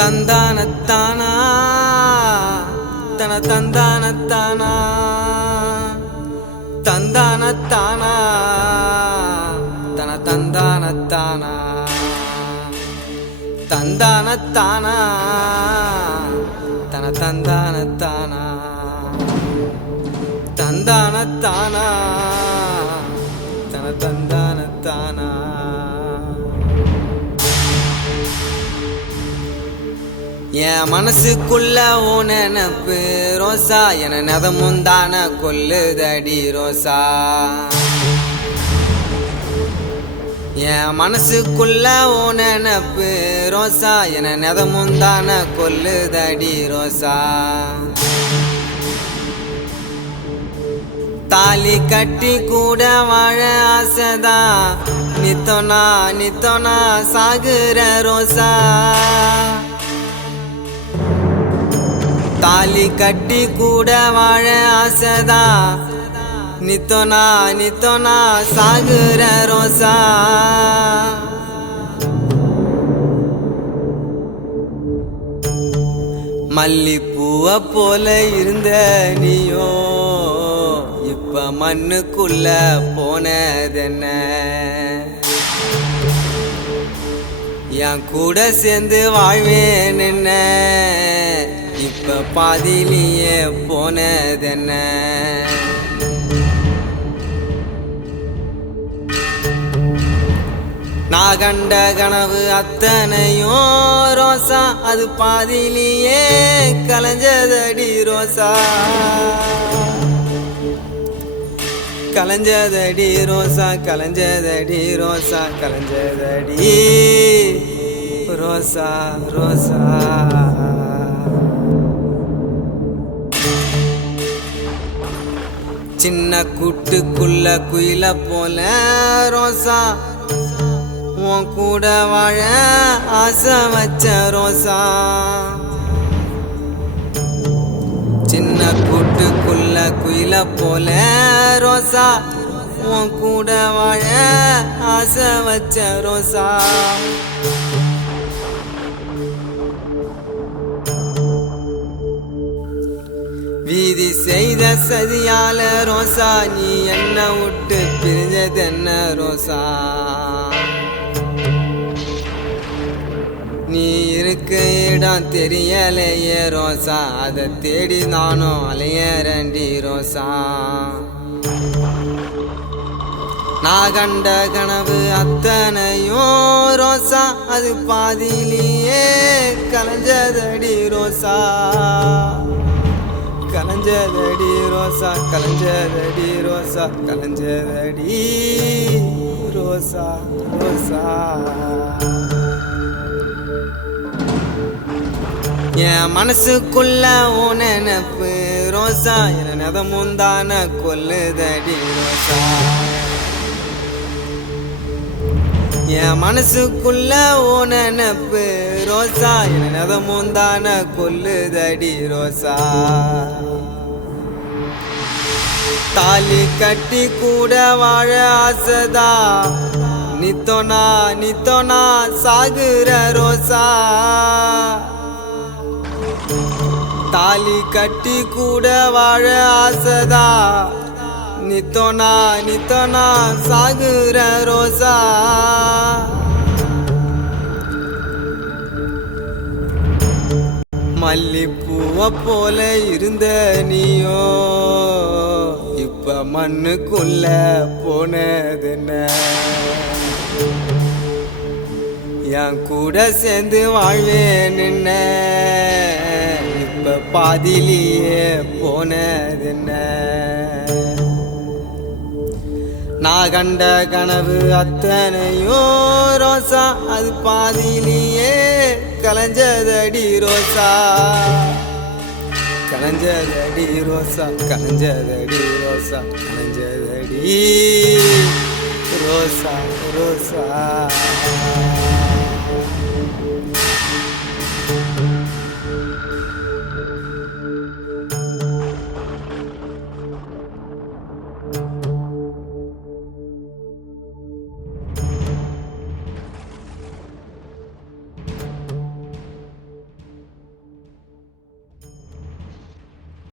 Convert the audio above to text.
தந்தானத்தானா தன தந்தானத்தானா தந்தானத்தானா தன தந்தானத்தானா தந்தானத்தானா தன தந்தானத்தானா தந்தானத்தானா தன தந்தானத்தானா. என் மனசுக்குள்ள ஓ நினப்பு ரோசா என நெதமுந்தான கொல்லுதடி ரோசா. என் மனசுக்குள்ள ஓ நினப்பு ரோசா என நெதமுந்தான கொல்லுதடி ரோசா. தாலி கட்டி கூட வாழ ஆசைதான் நித்தோனா நித்தோனா சாகுற ரோசா. தாலி கட்டி கூட வாழ ஆசைதான் நித்தோனா நித்தோனா சாகுற ரோசா. மல்லிப்பூவை போல இருந்த நீயோ இப்ப மண்ணுக்குள்ள போனதென்ன. என் கூட சேர்ந்து வாழ்வேன் என்ன இப்ப பாதியிலேயே போனதென்ன. நான் கண்ட கனவு அத்தனையும் ரோசா அது பாதியிலேயே கலைஞ்சதடி ரோசா. கலைஞ்சதடி ரோசா கலைஞ்சதடி ரோசா கலைஞ்சதடி ரோசா ரோசா. சின்ன கூட்டுக்குள்ள குயில போல ரோசா உன் கூட வாழ ஆசை வச்ச ரோசா. சின்ன கூட்டுக்குள்ள குயில போல ரோசா உன் கூட வாழ ஆசை வச்ச ரோசா. வீதி செய்த சதியால ரோசா நீ என்ன விட்டு பிரிஞ்சதென்ன ரோசா. நீ இருக்க இடம் தெரியலையே ரோசா அதை தேடி நானும் அலையறண்டி ரோசா. நான் கண்ட கனவு அத்தனையும் ரோசா அது பாதியிலேயே கலைஞ்சதடி ரோசா. கலைஞ்சதடி ரோசா கலைஞ்சதடி ரோசா கலைஞ்சதடி ரோசா ரோசா. என் மனசுக்குள்ள ஓ நினப்பு ரோசா என நெதமுந்தான கொல்லுதடி ரோசா. என் மனசுக்குள்ள ஓ நினப்பு ரோசா என நெதமுந்தான கொல்லுதடி ரோசா. தாலி கட்டி கூட வாழ ஆசைதா நித்தோனா நித்தோனா சாகுற ரோசா. தாலி கட்டி கூட வாழ ஆசைதா நித்தோனா நித்தோனா சாகுற ரோசா. மல்லிப்பூவை போல இருந்த நீயோ இப்ப மண்ணுக்குள்ள போனதென்ன. என் கூட சேர்ந்து வாழ்வேன் என்ன இப்ப பாதியிலேயே போனதென்ன. நான் கண்ட கனவு அத்தனையும் ரோசா அது பாதியிலேயே கலைஞ்சதடி ரோசா. கலைஞ்சதடி ரோசா கலைஞ்சதடி ரோசா கலைஞ்சதடி ரோசா ரோசா.